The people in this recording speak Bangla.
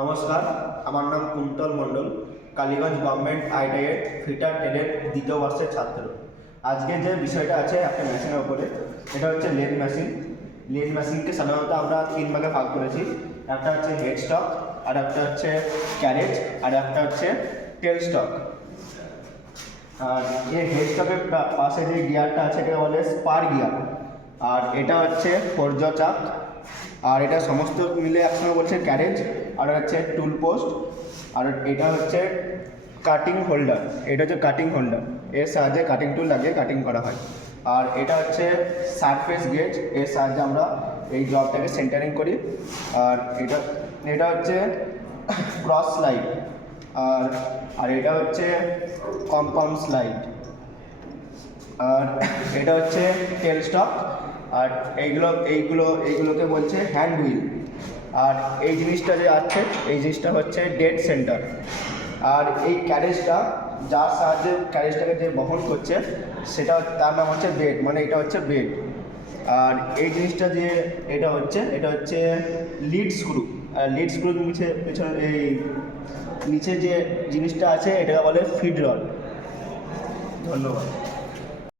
নমস্কার, আমার নাম কুন্তল মণ্ডল। কালীগঞ্জ গভর্নমেন্ট আইটিআইয়ের ফিটার ট্রেডের দ্বিতীয় বর্ষের ছাত্র। আজকে যে বিষয়টা আছে একটা মেশিনের ওপরে, এটা হচ্ছে লেদ মেশিন। লেদ মেশিনকে সাধারণত আমরা তিন ভাগে ভাগ করেছি। একটা হচ্ছে হেড স্টক, আর একটা হচ্ছে ক্যারেজ, আর একটা হচ্ছে টেল স্টক। আর এই হেড স্টকের পাশে যে গিয়ারটা আছে এটা বলে স্পার গিয়ার। আর এটা হচ্ছে ফোর্জ চাক। আর এটা সমস্ত মিলে একসঙ্গে বলছে ক্যারেজ। আর হচ্ছে টুল পোস্ট। আর এটা হচ্ছে কাটিং হোল্ডার। এটা হচ্ছে কাটিং হোল্ডার, এর সাহায্যে কাটিং টুল লাগিয়ে কাটিং করা হয়। আর এটা হচ্ছে সারফেস গেজ, এর সাহায্যে আমরা এই জবটাকে সেন্টারিং করি। আর এটা এটা হচ্ছে ক্রস স্লাইড। আর আর এটা হচ্ছে কম্পাউন্ড স্লাইড। আর এটা হচ্ছে টেল স্টক। আর এইগুলোকে বলছে হ্যান্ড হুইল। আর এই জিনিসটা যে আছে, এই জিনিসটা হচ্ছে ডেড সেন্টার। আর এই ক্যারেজটা, যার সাহায্যে ক্যারেজটাকে যে বহন করছে, সেটা তার নাম হচ্ছে বেড, মানে এটা হচ্ছে বেড। আর এই জিনিসটা যে এটা হচ্ছে লিড স্ক্রু। আর লিড স্ক্রু পিছনে এই নিচে যে জিনিসটা আছে এটাকে বলে ফিড রড। ধন্যবাদ।